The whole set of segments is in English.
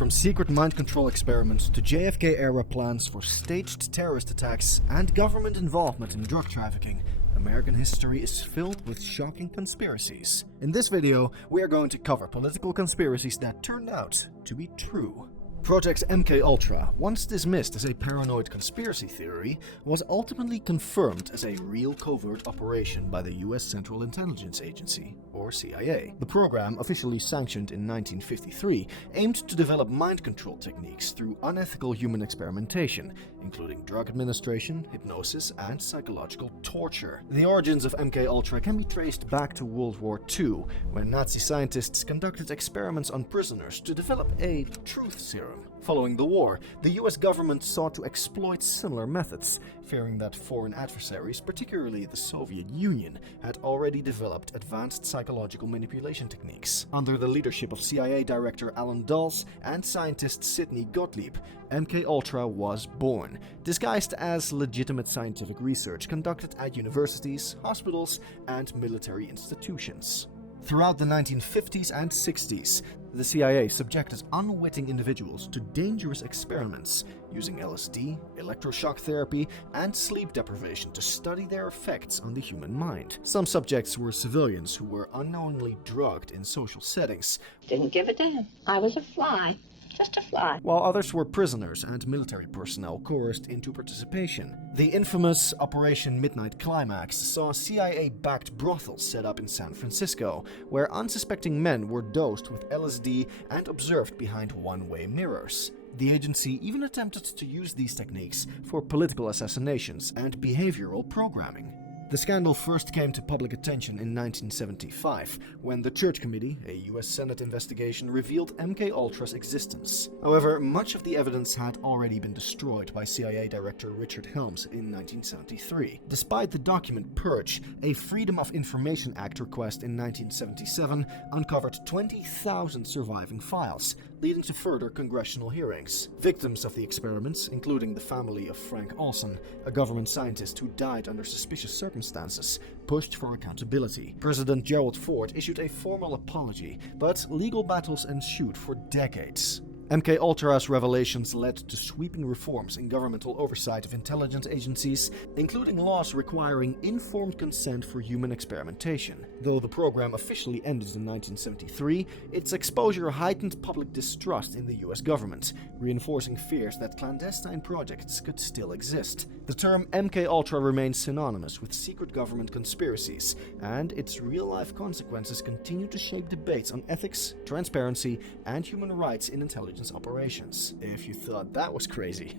From secret mind control experiments to JFK-era plans for staged terrorist attacks and government involvement in drug trafficking, American history is filled with shocking conspiracies. In this video, we are going to cover political conspiracies that turned out to be true. Project MKUltra, once dismissed as a paranoid conspiracy theory, was ultimately confirmed as a real covert operation by the US Central Intelligence Agency, or CIA. The program, officially sanctioned in 1953, aimed to develop mind control techniques through unethical human experimentation, including drug administration, hypnosis, and psychological torture. The origins of MKUltra can be traced back to World War II, when Nazi scientists conducted experiments on prisoners to develop a truth serum. Following the war, the US government sought to exploit similar methods, fearing that foreign adversaries, particularly the Soviet Union, had already developed advanced psychological manipulation techniques. Under the leadership of CIA Director Alan Dulles and scientist Sidney Gottlieb, MKUltra was born, disguised as legitimate scientific research conducted at universities, hospitals, and military institutions. Throughout the 1950s and 60s, the CIA subjected unwitting individuals to dangerous experiments using LSD, electroshock therapy, and sleep deprivation to study their effects on the human mind. Some subjects were civilians who were unknowingly drugged in social settings. Didn't give a damn. I was a fly. Just a fly. While others were prisoners and military personnel coerced into participation. The infamous Operation Midnight Climax saw CIA-backed brothels set up in San Francisco, where unsuspecting men were dosed with LSD and observed behind one-way mirrors. The agency even attempted to use these techniques for political assassinations and behavioral programming. The scandal first came to public attention in 1975, when the Church Committee, a US Senate investigation, revealed MKUltra's existence. However, much of the evidence had already been destroyed by CIA Director Richard Helms in 1973. Despite the document purge, a Freedom of Information Act request in 1977 uncovered 20,000 surviving files, leading to further congressional hearings. Victims of the experiments, including the family of Frank Olson, a government scientist who died under suspicious circumstances, pushed for accountability. President Gerald Ford issued a formal apology, but legal battles ensued for decades. MKUltra's revelations led to sweeping reforms in governmental oversight of intelligence agencies, including laws requiring informed consent for human experimentation. Though the program officially ended in 1973, its exposure heightened public distrust in the US government, reinforcing fears that clandestine projects could still exist. The term MKUltra remains synonymous with secret government conspiracies, and its real-life consequences continue to shape debates on ethics, transparency, and human rights in intelligence operations. If you thought that was crazy,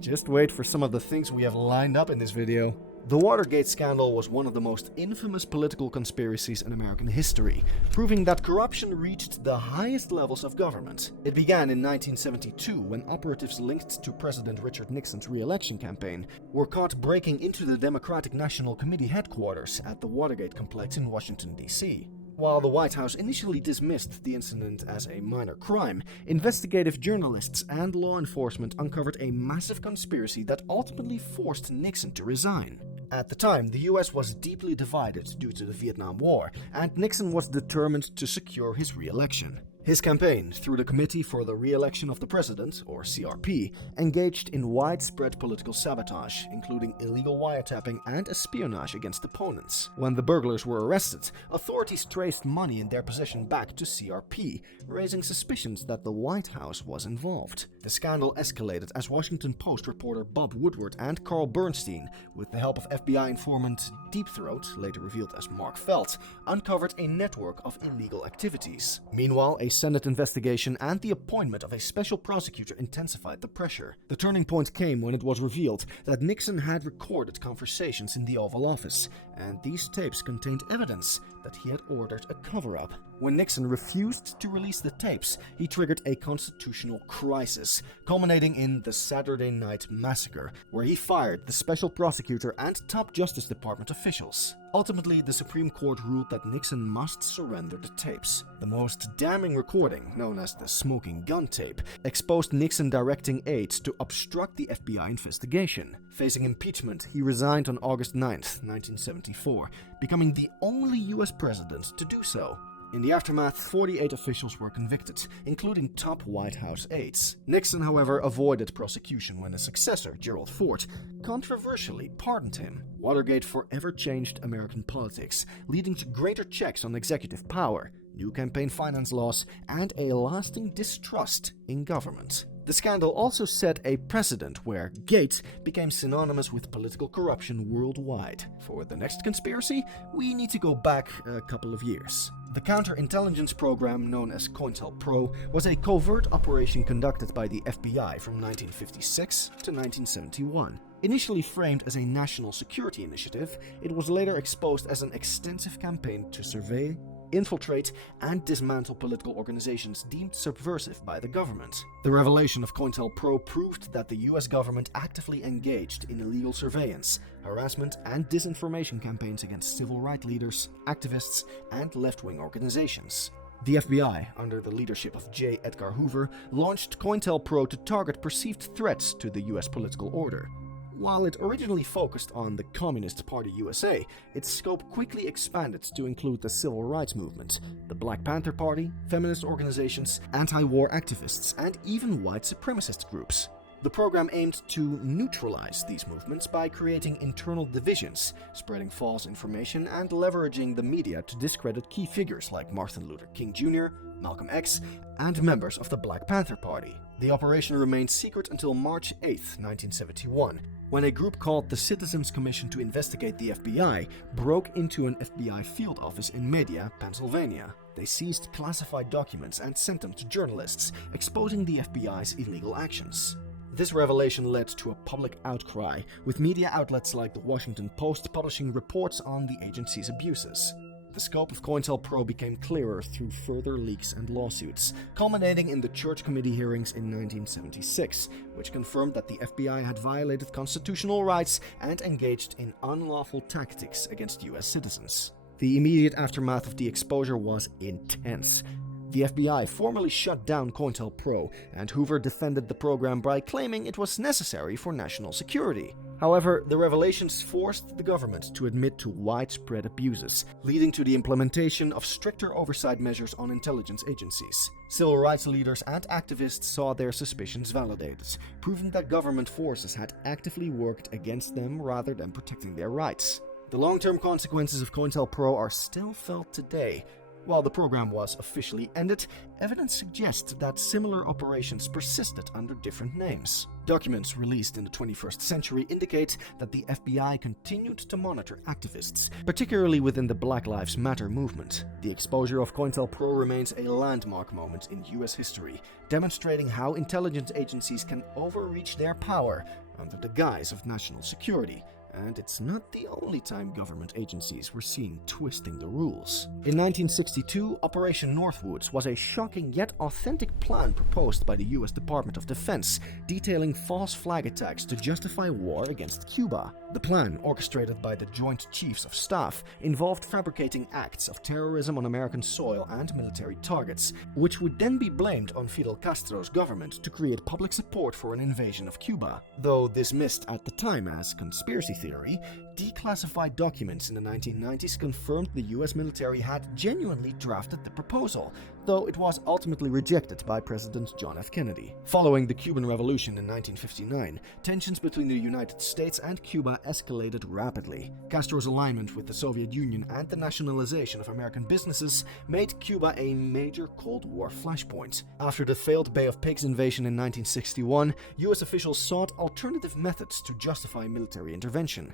just wait for some of the things we have lined up in this video. The Watergate scandal was one of the most infamous political conspiracies in American history, proving that corruption reached the highest levels of government. It began in 1972 when operatives linked to President Richard Nixon's re-election campaign were caught breaking into the Democratic National Committee headquarters at the Watergate complex in Washington, D.C. While the White House initially dismissed the incident as a minor crime, investigative journalists and law enforcement uncovered a massive conspiracy that ultimately forced Nixon to resign. At the time, the US was deeply divided due to the Vietnam War, and Nixon was determined to secure his re-election. His campaign, through the Committee for the Re-election of the President, or CRP, engaged in widespread political sabotage, including illegal wiretapping and espionage against opponents. When the burglars were arrested, authorities traced money in their possession back to CRP, raising suspicions that the White House was involved. The scandal escalated as Washington Post reporter Bob Woodward and Carl Bernstein, with the help of FBI informant Deep Throat, later revealed as Mark Felt, uncovered a network of illegal activities. Meanwhile, a Senate investigation and the appointment of a special prosecutor intensified the pressure. The turning point came when it was revealed that Nixon had recorded conversations in the Oval Office, and these tapes contained evidence that he had ordered a cover-up. When Nixon refused to release the tapes, he triggered a constitutional crisis, culminating in the Saturday Night Massacre, where he fired the special prosecutor and top Justice Department officials. Ultimately, the Supreme Court ruled that Nixon must surrender the tapes. The most damning recording, known as the smoking gun tape, exposed Nixon directing aides to obstruct the FBI investigation. Facing impeachment, he resigned on August 9, 1974, becoming the only US president to do so. In the aftermath, 48 officials were convicted, including top White House aides. Nixon, however, avoided prosecution when his successor, Gerald Ford, controversially pardoned him. Watergate forever changed American politics, leading to greater checks on executive power, new campaign finance laws, and a lasting distrust in government. The scandal also set a precedent where Gate became synonymous with political corruption worldwide. For the next conspiracy, we need to go back a couple of years. The counterintelligence program known as COINTELPRO was a covert operation conducted by the FBI from 1956 to 1971. Initially framed as a national security initiative, it was later exposed as an extensive campaign to survey, infiltrate, and dismantle political organizations deemed subversive by the government. The revelation of COINTELPRO proved that the US government actively engaged in illegal surveillance, harassment, and disinformation campaigns against civil rights leaders, activists, and left-wing organizations. The FBI, under the leadership of J. Edgar Hoover, launched COINTELPRO to target perceived threats to the US political order. While it originally focused on the Communist Party USA, its scope quickly expanded to include the civil rights movement, the Black Panther Party, feminist organizations, anti-war activists, and even white supremacist groups. The program aimed to neutralize these movements by creating internal divisions, spreading false information, and leveraging the media to discredit key figures like Martin Luther King Jr., Malcolm X, and members of the Black Panther Party. The operation remained secret until March 8, 1971, when a group called the Citizens Commission to Investigate the FBI broke into an FBI field office in Media, Pennsylvania. They seized classified documents and sent them to journalists, exposing the FBI's illegal actions. This revelation led to a public outcry, with media outlets like the Washington Post publishing reports on the agency's abuses. The scope of COINTELPRO became clearer through further leaks and lawsuits, culminating in the Church Committee hearings in 1976, which confirmed that the FBI had violated constitutional rights and engaged in unlawful tactics against US citizens. The immediate aftermath of the exposure was intense. The FBI formally shut down COINTELPRO, and Hoover defended the program by claiming it was necessary for national security. However, the revelations forced the government to admit to widespread abuses, leading to the implementation of stricter oversight measures on intelligence agencies. Civil rights leaders and activists saw their suspicions validated, proving that government forces had actively worked against them rather than protecting their rights. The long-term consequences of COINTELPRO are still felt today. While the program was officially ended, evidence suggests that similar operations persisted under different names. Documents released in the 21st century indicate that the FBI continued to monitor activists, particularly within the Black Lives Matter movement. The exposure of COINTELPRO remains a landmark moment in US history, demonstrating how intelligence agencies can overreach their power under the guise of national security. And it's not the only time government agencies were seen twisting the rules. In 1962, Operation Northwoods was a shocking yet authentic plan proposed by the US Department of Defense, detailing false flag attacks to justify war against Cuba. The plan, orchestrated by the Joint Chiefs of Staff, involved fabricating acts of terrorism on American soil and military targets, which would then be blamed on Fidel Castro's government to create public support for an invasion of Cuba. Though dismissed at the time as conspiracy theory, declassified documents in the 1990s confirmed the US military had genuinely drafted the proposal, though it was ultimately rejected by President John F. Kennedy. Following the Cuban Revolution in 1959, tensions between the United States and Cuba escalated rapidly. Castro's alignment with the Soviet Union and the nationalization of American businesses made Cuba a major Cold War flashpoint. After the failed Bay of Pigs invasion in 1961, US officials sought alternative methods to justify military intervention.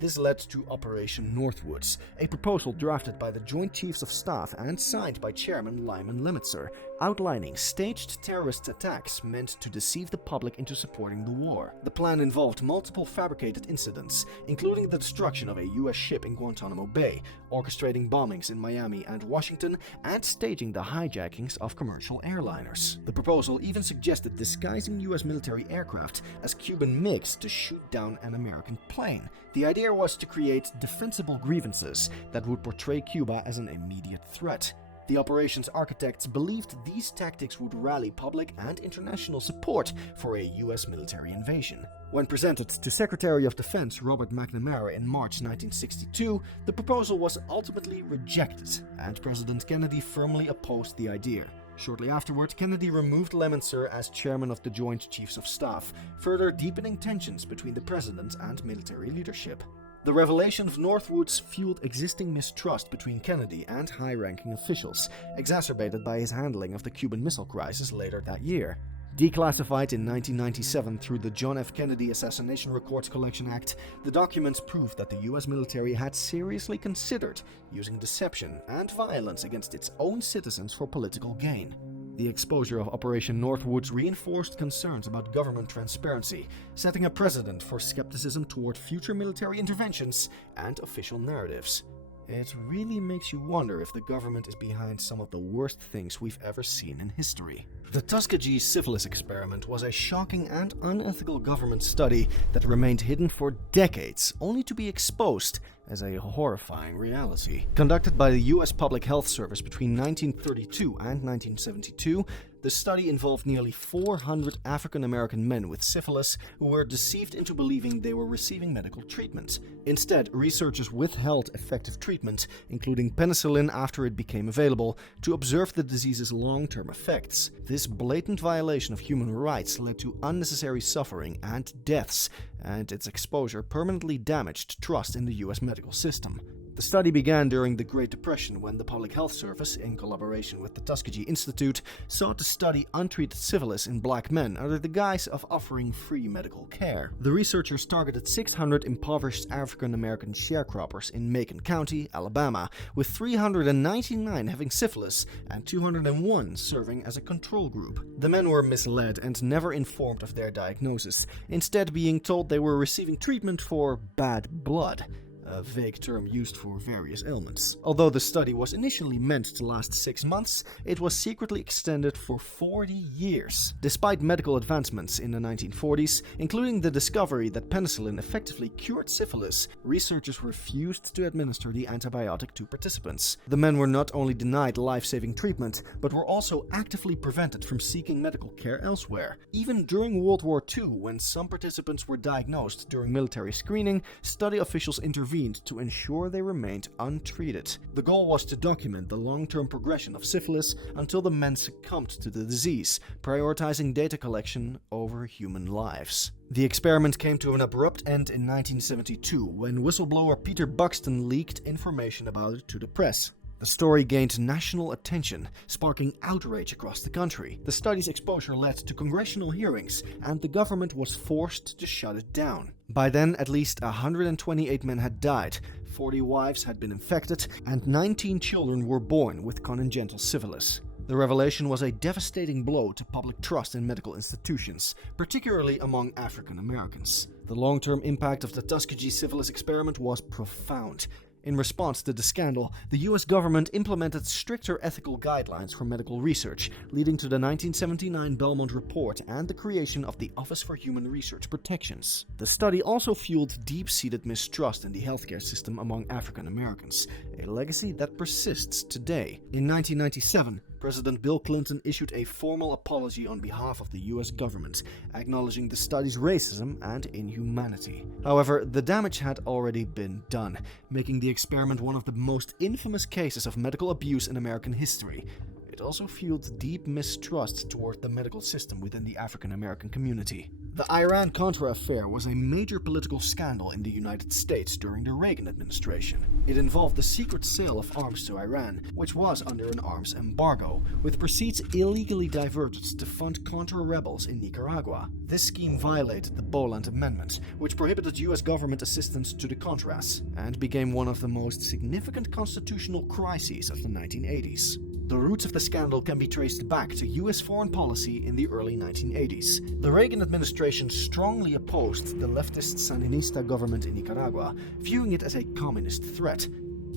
This led to Operation Northwoods, a proposal drafted by the Joint Chiefs of Staff and signed by Chairman Lyman Lemnitzer, outlining staged terrorist attacks meant to deceive the public into supporting the war. The plan involved multiple fabricated incidents, including the destruction of a US ship in Guantanamo Bay, orchestrating bombings in Miami and Washington, and staging the hijackings of commercial airliners. The proposal even suggested disguising US military aircraft as Cuban MiGs to shoot down an American plane. The idea was to create defensible grievances that would portray Cuba as an immediate threat. The operation's architects believed these tactics would rally public and international support for a US military invasion. When presented to Secretary of Defense Robert McNamara in March 1962, the proposal was ultimately rejected, and President Kennedy firmly opposed the idea. Shortly afterward, Kennedy removed Lemonster as chairman of the Joint Chiefs of Staff, further deepening tensions between the president and military leadership. The revelation of Northwoods fueled existing mistrust between Kennedy and high-ranking officials, exacerbated by his handling of the Cuban Missile Crisis later that year. Declassified in 1997 through the John F. Kennedy Assassination Records Collection Act, the documents proved that the US military had seriously considered using deception and violence against its own citizens for political gain. The exposure of Operation Northwoods reinforced concerns about government transparency, setting a precedent for skepticism toward future military interventions and official narratives. It really makes you wonder if the government is behind some of the worst things we've ever seen in history. The Tuskegee syphilis experiment was a shocking and unethical government study that remained hidden for decades, only to be exposed as a horrifying reality. Conducted by the US Public Health Service between 1932 and 1972, the study involved nearly 400 African American men with syphilis who were deceived into believing they were receiving medical treatment. Instead, researchers withheld effective treatment, including penicillin after it became available, to observe the disease's long-term effects. This blatant violation of human rights led to unnecessary suffering and deaths, and its exposure permanently damaged trust in the US medical system. The study began during the Great Depression when the Public Health Service, in collaboration with the Tuskegee Institute, sought to study untreated syphilis in black men under the guise of offering free medical care. The researchers targeted 600 impoverished African American sharecroppers in Macon County, Alabama, with 399 having syphilis and 201 serving as a control group. The men were misled and never informed of their diagnosis, instead being told they were receiving treatment for bad blood, a vague term used for various ailments. Although the study was initially meant to last 6 months, it was secretly extended for 40 years. Despite medical advancements in the 1940s, including the discovery that penicillin effectively cured syphilis, researchers refused to administer the antibiotic to participants. The men were not only denied life-saving treatment, but were also actively prevented from seeking medical care elsewhere. Even during World War II, when some participants were diagnosed during military screening, study officials intervened to ensure they remained untreated. The goal was to document the long-term progression of syphilis until the men succumbed to the disease, prioritizing data collection over human lives. The experiment came to an abrupt end in 1972 when whistleblower Peter Buxton leaked information about it to the press. The story gained national attention, sparking outrage across the country. The study's exposure led to congressional hearings, and the government was forced to shut it down. By then, at least 128 men had died, 40 wives had been infected, and 19 children were born with congenital syphilis. The revelation was a devastating blow to public trust in medical institutions, particularly among African Americans. The long-term impact of the Tuskegee syphilis experiment was profound. In response to the scandal, the US government implemented stricter ethical guidelines for medical research, leading to the 1979 Belmont Report and the creation of the Office for Human Research Protections. The study also fueled deep-seated mistrust in the healthcare system among African Americans, a legacy that persists today. In 1997, President Bill Clinton issued a formal apology on behalf of the US government, acknowledging the study's racism and inhumanity. However, the damage had already been done, making the experiment one of the most infamous cases of medical abuse in American history. It also fueled deep mistrust toward the medical system within the African American community. The Iran-Contra affair was a major political scandal in the United States during the Reagan administration. It involved the secret sale of arms to Iran, which was under an arms embargo, with proceeds illegally diverted to fund Contra rebels in Nicaragua. This scheme violated the Boland Amendment, which prohibited US government assistance to the Contras, and became one of the most significant constitutional crises of the 1980s. The roots of the scandal can be traced back to US foreign policy in the early 1980s. The Reagan administration strongly opposed the leftist Sandinista government in Nicaragua, viewing it as a communist threat.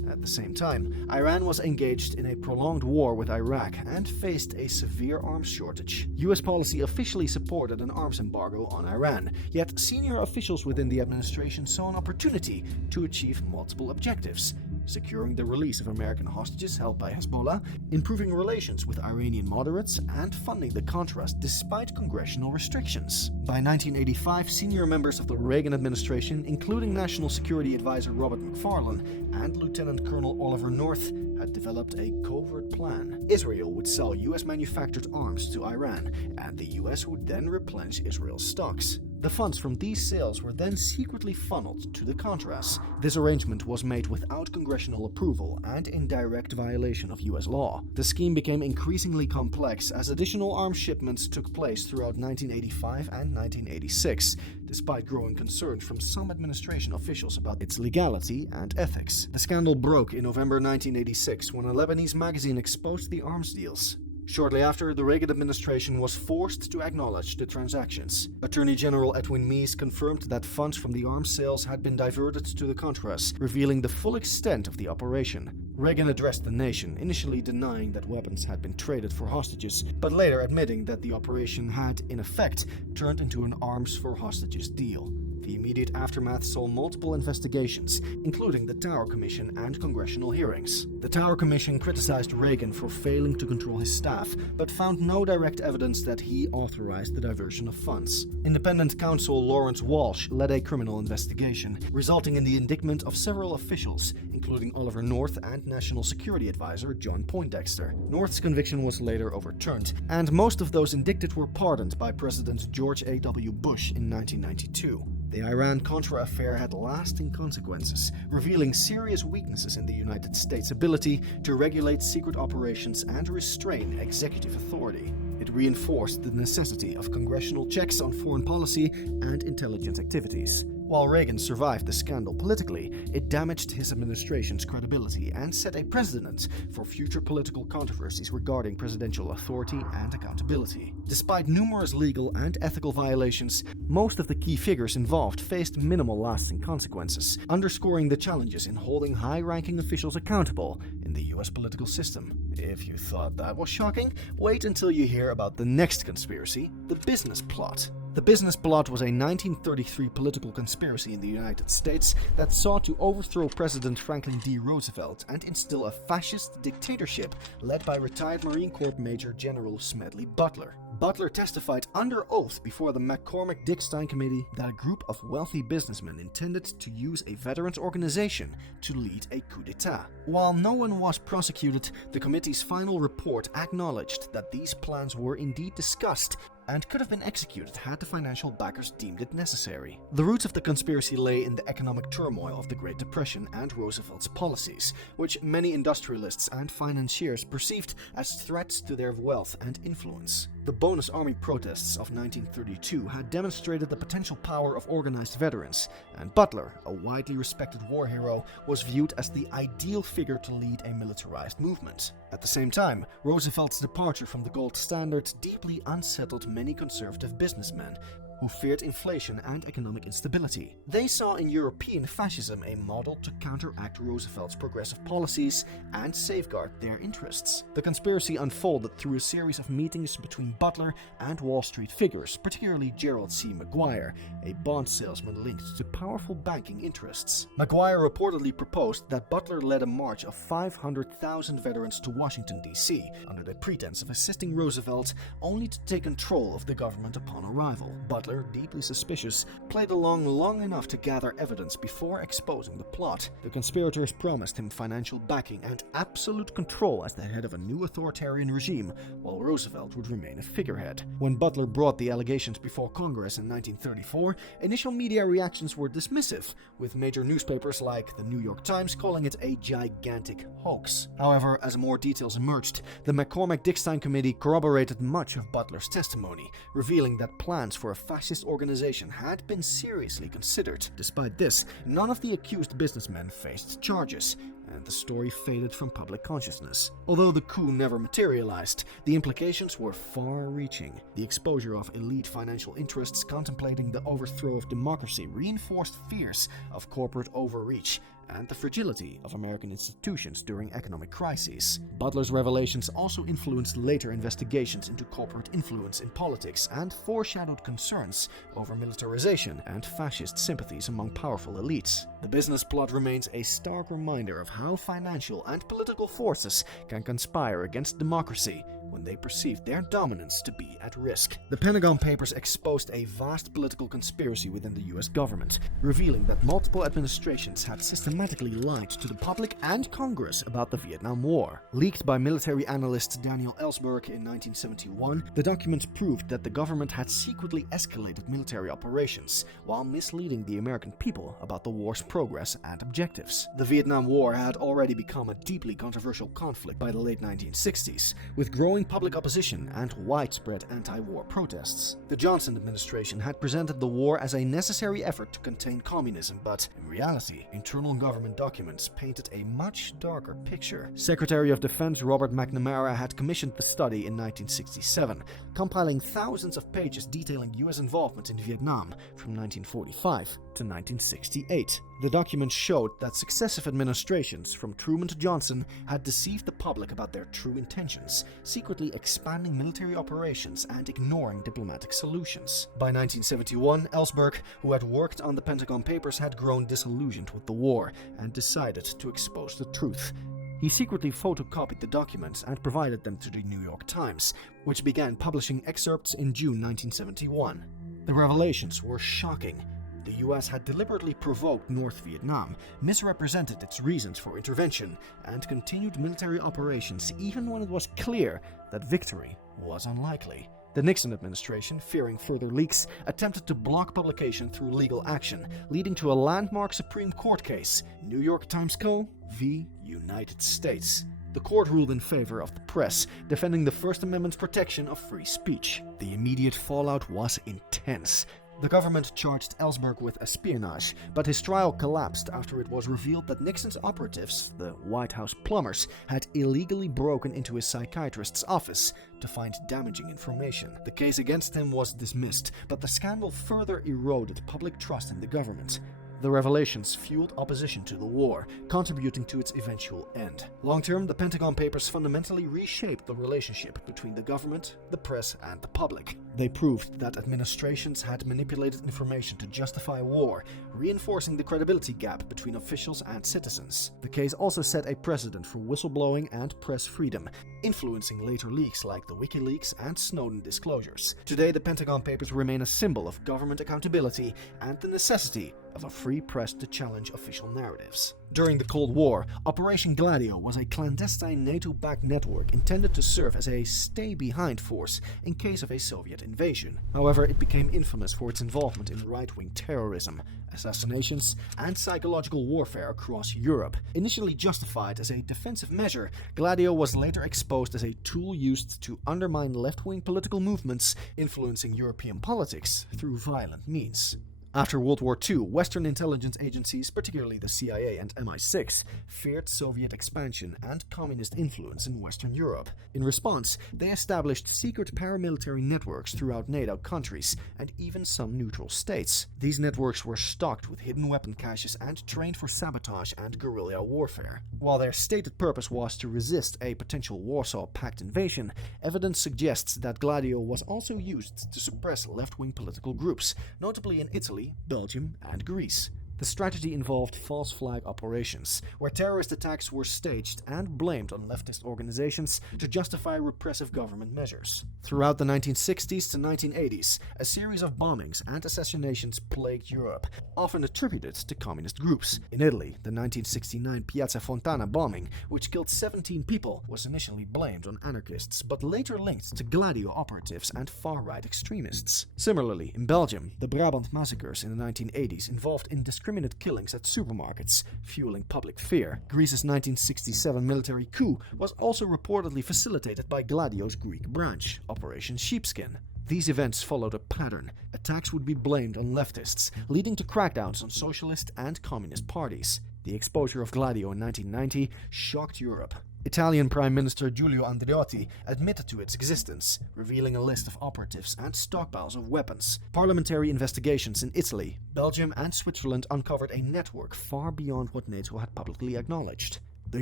At the same time, Iran was engaged in a prolonged war with Iraq and faced a severe arms shortage. US policy officially supported an arms embargo on Iran, yet senior officials within the administration saw an opportunity to achieve multiple objectives. securing the release of American hostages held by Hezbollah, improving relations with Iranian moderates, and funding the Contras despite congressional restrictions. By 1985, senior members of the Reagan administration, including National Security Advisor Robert McFarlane and Lieutenant Colonel Oliver North, had developed a covert plan. Israel would sell US-manufactured arms to Iran, and the US would then replenish Israel's stocks. The funds from these sales were then secretly funneled to the Contras. This arrangement was made without congressional approval and in direct violation of US law. The scheme became increasingly complex as additional arms shipments took place throughout 1985 and 1986, despite growing concerns from some administration officials about its legality and ethics. The scandal broke in November 1986 when a Lebanese magazine exposed the arms deals. Shortly after, the Reagan administration was forced to acknowledge the transactions. Attorney General Edwin Meese confirmed that funds from the arms sales had been diverted to the Contras, revealing the full extent of the operation. Reagan addressed the nation, initially denying that weapons had been traded for hostages, but later admitting that the operation had, in effect, turned into an arms for hostages deal. The immediate aftermath saw multiple investigations, including the Tower Commission and congressional hearings. The Tower Commission criticized Reagan for failing to control his staff, but found no direct evidence that he authorized the diversion of funds. Independent counsel Lawrence Walsh led a criminal investigation, resulting in the indictment of several officials, including Oliver North and National Security Advisor John Poindexter. North's conviction was later overturned, and most of those indicted were pardoned by President George A.W. Bush in 1992. The Iran-Contra affair had lasting consequences, revealing serious weaknesses in the United States' ability to regulate secret operations and restrain executive authority. It reinforced the necessity of congressional checks on foreign policy and intelligence activities. While Reagan survived the scandal politically, it damaged his administration's credibility and set a precedent for future political controversies regarding presidential authority and accountability. Despite numerous legal and ethical violations, most of the key figures involved faced minimal lasting consequences, underscoring the challenges in holding high-ranking officials accountable in the US political system. If you thought that was shocking, wait until you hear about the next conspiracy, the business plot. The business plot was a 1933 political conspiracy in the United States that sought to overthrow President Franklin D. Roosevelt and instill a fascist dictatorship led by retired Marine Corps Major General Smedley Butler. Butler testified under oath before the McCormick-Dickstein Committee that a group of wealthy businessmen intended to use a veterans organization to lead a coup d'etat. While no one was prosecuted, the committee's final report acknowledged that these plans were indeed discussed and could have been executed had the financial backers deemed it necessary. The roots of the conspiracy lay in the economic turmoil of the Great Depression and Roosevelt's policies, which many industrialists and financiers perceived as threats to their wealth and influence. The Bonus Army protests of 1932 had demonstrated the potential power of organized veterans, and Butler, a widely respected war hero, was viewed as the ideal figure to lead a militarized movement. At the same time, Roosevelt's departure from the gold standard deeply unsettled many conservative businessmen who feared inflation and economic instability. They saw in European fascism a model to counteract Roosevelt's progressive policies and safeguard their interests. The conspiracy unfolded through a series of meetings between Butler and Wall Street figures, particularly Gerald C. Maguire, a bond salesman linked to powerful banking interests. Maguire reportedly proposed that Butler led a march of 500,000 veterans to Washington, D.C., under the pretense of assisting Roosevelt, only to take control of the government upon arrival. Butler, deeply suspicious, played along long enough to gather evidence before exposing the plot. The conspirators promised him financial backing and absolute control as the head of a new authoritarian regime, while Roosevelt would remain a figurehead. When Butler brought the allegations before Congress in 1934, initial media reactions were dismissive, with major newspapers like the New York Times calling it a gigantic hoax. However, as more details emerged, the McCormick-Dickstein Committee corroborated much of Butler's testimony, revealing that plans for a fascist organization had been seriously considered. Despite this, none of the accused businessmen faced charges, and the story faded from public consciousness. Although the coup never materialized, the implications were far-reaching. The exposure of elite financial interests contemplating the overthrow of democracy reinforced fears of corporate overreach and the fragility of American institutions during economic crises. Butler's revelations also influenced later investigations into corporate influence in politics and foreshadowed concerns over militarization and fascist sympathies among powerful elites. The business plot remains a stark reminder of how financial and political forces can conspire against democracy when they perceive their dominance to be at risk. The Pentagon Papers exposed a vast political conspiracy within the US government, revealing that multiple administrations had systematically lied to the public and Congress about the Vietnam War. Leaked by military analyst Daniel Ellsberg in 1971, the documents proved that the government had secretly escalated military operations while misleading the American people about the war's progress and objectives. The Vietnam War had already become a deeply controversial conflict by the late 1960s, with growing public opposition and widespread anti-war protests. The Johnson administration had presented the war as a necessary effort to contain communism, but in reality, internal government documents painted a much darker picture. Secretary of Defense Robert McNamara had commissioned the study in 1967, compiling thousands of pages detailing US involvement in Vietnam from 1945 to 1968. The documents showed that successive administrations, from Truman to Johnson, had deceived the public about their true intentions, secretly expanding military operations and ignoring diplomatic solutions. By 1971, Ellsberg, who had worked on the Pentagon Papers, had grown disillusioned with the war and decided to expose the truth. He secretly photocopied the documents and provided them to the New York Times, which began publishing excerpts in June 1971. The revelations were shocking. The US had deliberately provoked North Vietnam, misrepresented its reasons for intervention, and continued military operations even when it was clear that victory was unlikely. The Nixon administration, fearing further leaks, attempted to block publication through legal action, leading to a landmark Supreme Court case, New York Times Co. v. United States. The court ruled in favor of the press, defending the First Amendment's protection of free speech. The immediate fallout was intense. The government charged Ellsberg with espionage, but his trial collapsed after it was revealed that Nixon's operatives, the White House plumbers, had illegally broken into his psychiatrist's office to find damaging information. The case against him was dismissed, but the scandal further eroded public trust in the government. The revelations fueled opposition to the war, contributing to its eventual end. Long-term, the Pentagon Papers fundamentally reshaped the relationship between the government, the press, and the public. They proved that administrations had manipulated information to justify war, reinforcing the credibility gap between officials and citizens. The case also set a precedent for whistleblowing and press freedom, influencing later leaks like the WikiLeaks and Snowden disclosures. Today, the Pentagon Papers remain a symbol of government accountability and the necessity of a free press to challenge official narratives. During the Cold War, Operation Gladio was a clandestine NATO-backed network intended to serve as a stay-behind force in case of a Soviet invasion. However, it became infamous for its involvement in right-wing terrorism, assassinations, and psychological warfare across Europe. Initially justified as a defensive measure, Gladio was later exposed as a tool used to undermine left-wing political movements, influencing European politics through violent means. After World War II, Western intelligence agencies, particularly the CIA and MI6, feared Soviet expansion and communist influence in Western Europe. In response, they established secret paramilitary networks throughout NATO countries and even some neutral states. These networks were stocked with hidden weapon caches and trained for sabotage and guerrilla warfare. While their stated purpose was to resist a potential Warsaw Pact invasion, evidence suggests that Gladio was also used to suppress left-wing political groups, notably in Italy, Belgium, and Greece. The strategy involved false flag operations, where terrorist attacks were staged and blamed on leftist organizations to justify repressive government measures. Throughout the 1960s to 1980s, a series of bombings and assassinations plagued Europe, often attributed to communist groups. In Italy, the 1969 Piazza Fontana bombing, which killed 17 people, was initially blamed on anarchists, but later linked to Gladio operatives and far-right extremists. Similarly, in Belgium, the Brabant massacres in the 1980s involved indiscriminate killings at supermarkets, fueling public fear. Greece's 1967 military coup was also reportedly facilitated by Gladio's Greek branch, Operation Sheepskin. These events followed a pattern. Attacks would be blamed on leftists, leading to crackdowns on socialist and communist parties. The exposure of Gladio in 1990 shocked Europe. Italian Prime Minister Giulio Andreotti admitted to its existence, revealing a list of operatives and stockpiles of weapons. Parliamentary investigations in Italy, Belgium, and Switzerland uncovered a network far beyond what NATO had publicly acknowledged. The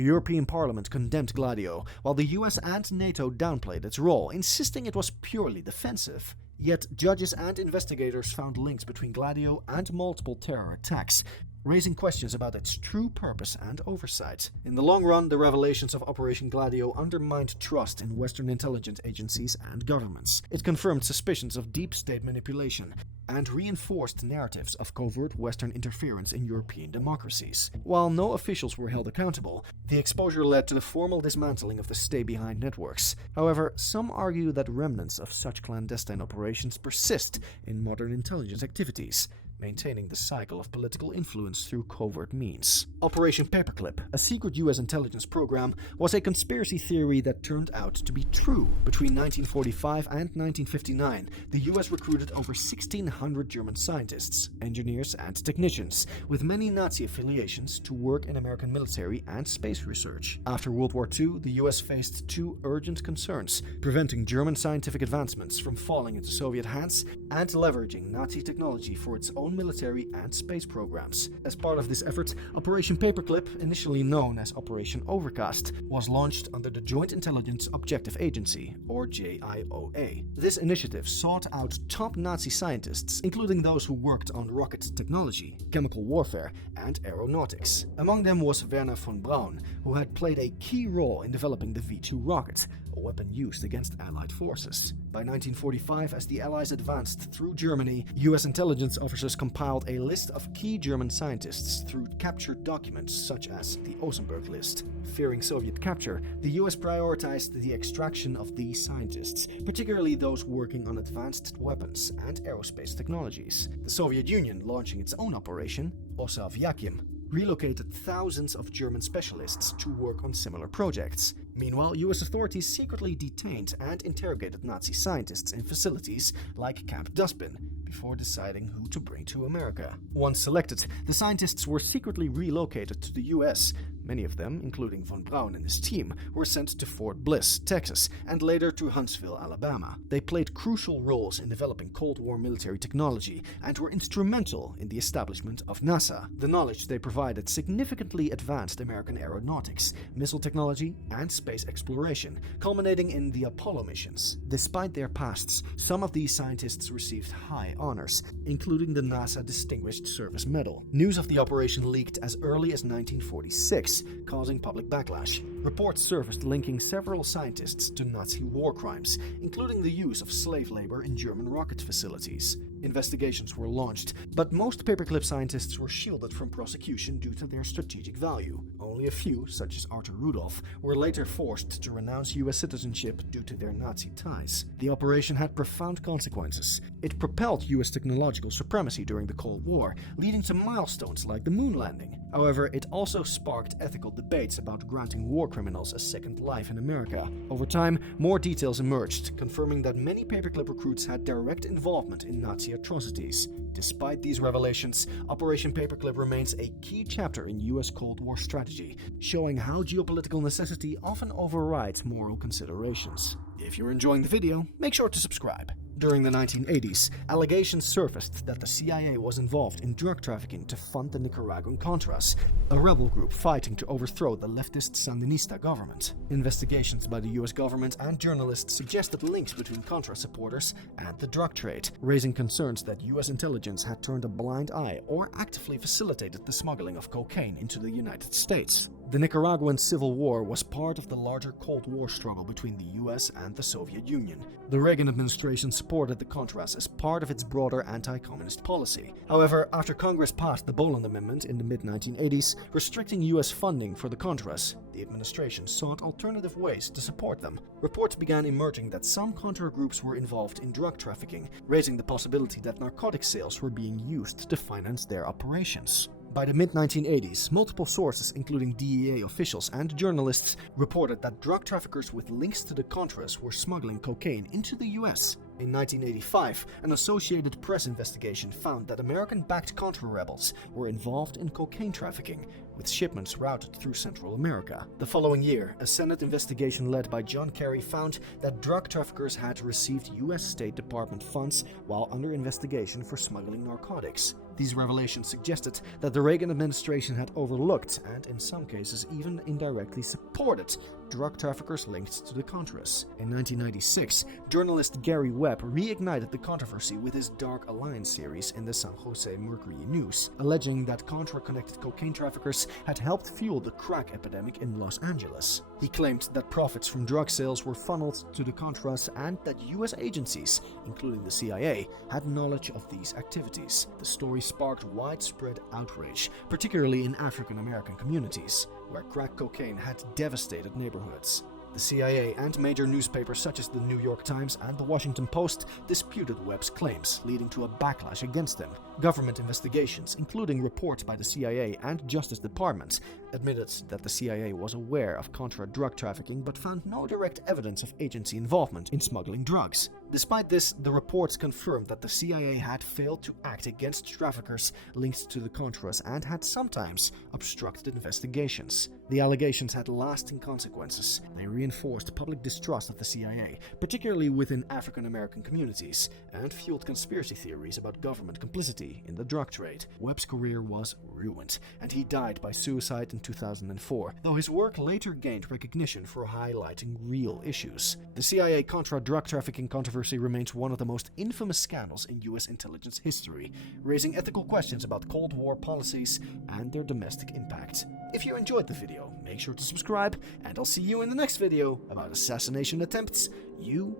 European Parliament condemned Gladio, while the US and NATO downplayed its role, insisting it was purely defensive. Yet judges and investigators found links between Gladio and multiple terror attacks, raising questions about its true purpose and oversight. In the long run, the revelations of Operation Gladio undermined trust in Western intelligence agencies and governments. It confirmed suspicions of deep state manipulation and reinforced narratives of covert Western interference in European democracies. While no officials were held accountable, the exposure led to the formal dismantling of the stay-behind networks. However, some argue that remnants of such clandestine operations persist in modern intelligence activities, maintaining the cycle of political influence through covert means. Operation Paperclip, a secret US intelligence program, was a conspiracy theory that turned out to be true. Between 1945 and 1959, the US recruited over 1,600 German scientists, engineers, and technicians, with many Nazi affiliations, to work in American military and space research. After World War II, the US faced two urgent concerns: preventing German scientific advancements from falling into Soviet hands and leveraging Nazi technology for its own military and space programs. As part of this effort, Operation Paperclip, initially known as Operation Overcast, was launched under the Joint Intelligence Objective Agency, or JIOA. This initiative sought out top Nazi scientists, including those who worked on rocket technology, chemical warfare, and aeronautics. Among them was Werner von Braun, who had played a key role in developing the V-2 rocket, a weapon used against Allied forces. By 1945, as the Allies advanced through Germany, US intelligence officers compiled a list of key German scientists through captured documents such as the Osenberg list. Fearing Soviet capture, the US prioritized the extraction of these scientists, particularly those working on advanced weapons and aerospace technologies. The Soviet Union, launching its own operation, Osa Vyakim, relocated thousands of German specialists to work on similar projects. Meanwhile, US authorities secretly detained and interrogated Nazi scientists in facilities like Camp Dustbin before deciding who to bring to America. Once selected, the scientists were secretly relocated to the US. Many of them, including von Braun and his team, were sent to Fort Bliss, Texas, and later to Huntsville, Alabama. They played crucial roles in developing Cold War military technology and were instrumental in the establishment of NASA. The knowledge they provided significantly advanced American aeronautics, missile technology, and space exploration, culminating in the Apollo missions. Despite their pasts, some of these scientists received high honors, including the NASA Distinguished Service Medal. News of the operation leaked as early as 1946, causing public backlash. Reports surfaced linking several scientists to Nazi war crimes, including the use of slave labor in German rocket facilities. Investigations were launched, but most paperclip scientists were shielded from prosecution due to their strategic value. Only a few, such as Arthur Rudolph, were later forced to renounce US citizenship due to their Nazi ties. The operation had profound consequences. It propelled US technological supremacy during the Cold War, leading to milestones like the moon landing. However, it also sparked ethical debates about granting war criminals a second life in America. Over time, more details emerged, confirming that many paperclip recruits had direct involvement in Nazi atrocities. Despite these revelations, Operation Paperclip remains a key chapter in US Cold War strategy, showing how geopolitical necessity often overrides moral considerations. If you're enjoying the video, make sure to subscribe. During the 1980s, allegations surfaced that the CIA was involved in drug trafficking to fund the Nicaraguan Contras, a rebel group fighting to overthrow the leftist Sandinista government. Investigations by the US government and journalists suggested links between Contra supporters and the drug trade, raising concerns that US intelligence had turned a blind eye or actively facilitated the smuggling of cocaine into the United States. The Nicaraguan Civil War was part of the larger Cold War struggle between the US and the Soviet Union. The Reagan administration supported the Contras as part of its broader anti-communist policy. However, after Congress passed the Boland Amendment in the mid-1980s, restricting US funding for the Contras, the administration sought alternative ways to support them. Reports began emerging that some Contra groups were involved in drug trafficking, raising the possibility that narcotic sales were being used to finance their operations. By the mid-1980s, multiple sources, including DEA officials and journalists, reported that drug traffickers with links to the Contras were smuggling cocaine into the US. In 1985, an Associated Press investigation found that American-backed Contra rebels were involved in cocaine trafficking, with shipments routed through Central America. The following year, a Senate investigation led by John Kerry found that drug traffickers had received U.S. State Department funds while under investigation for smuggling narcotics. These revelations suggested that the Reagan administration had overlooked, and in some cases even indirectly supported, drug traffickers linked to the Contras. In 1996, journalist Gary Webb reignited the controversy with his Dark Alliance series in the San Jose Mercury News, alleging that Contra-connected cocaine traffickers had helped fuel the crack epidemic in Los Angeles. He claimed that profits from drug sales were funneled to the Contras and that U.S. agencies, including the CIA, had knowledge of these activities. The story sparked widespread outrage, particularly in African American communities, where crack cocaine had devastated neighborhoods. The CIA and major newspapers such as the New York Times and the Washington Post disputed Webb's claims, leading to a backlash against him. Government investigations, including reports by the CIA and Justice Department, admitted that the CIA was aware of Contra drug trafficking but found no direct evidence of agency involvement in smuggling drugs. Despite this, the reports confirmed that the CIA had failed to act against traffickers linked to the Contras and had sometimes obstructed investigations. The allegations had lasting consequences. They reinforced public distrust of the CIA, particularly within African American communities, and fueled conspiracy theories about government complicity in the drug trade. Webb's career was ruined, and he died by suicide in 2004, though his work later gained recognition for highlighting real issues. The CIA Contra drug trafficking controversy remains one of the most infamous scandals in U.S. intelligence history, raising ethical questions about Cold War policies and their domestic impact. If you enjoyed the video, make sure to subscribe, and I'll see you in the next video about assassination attempts you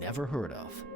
never heard of.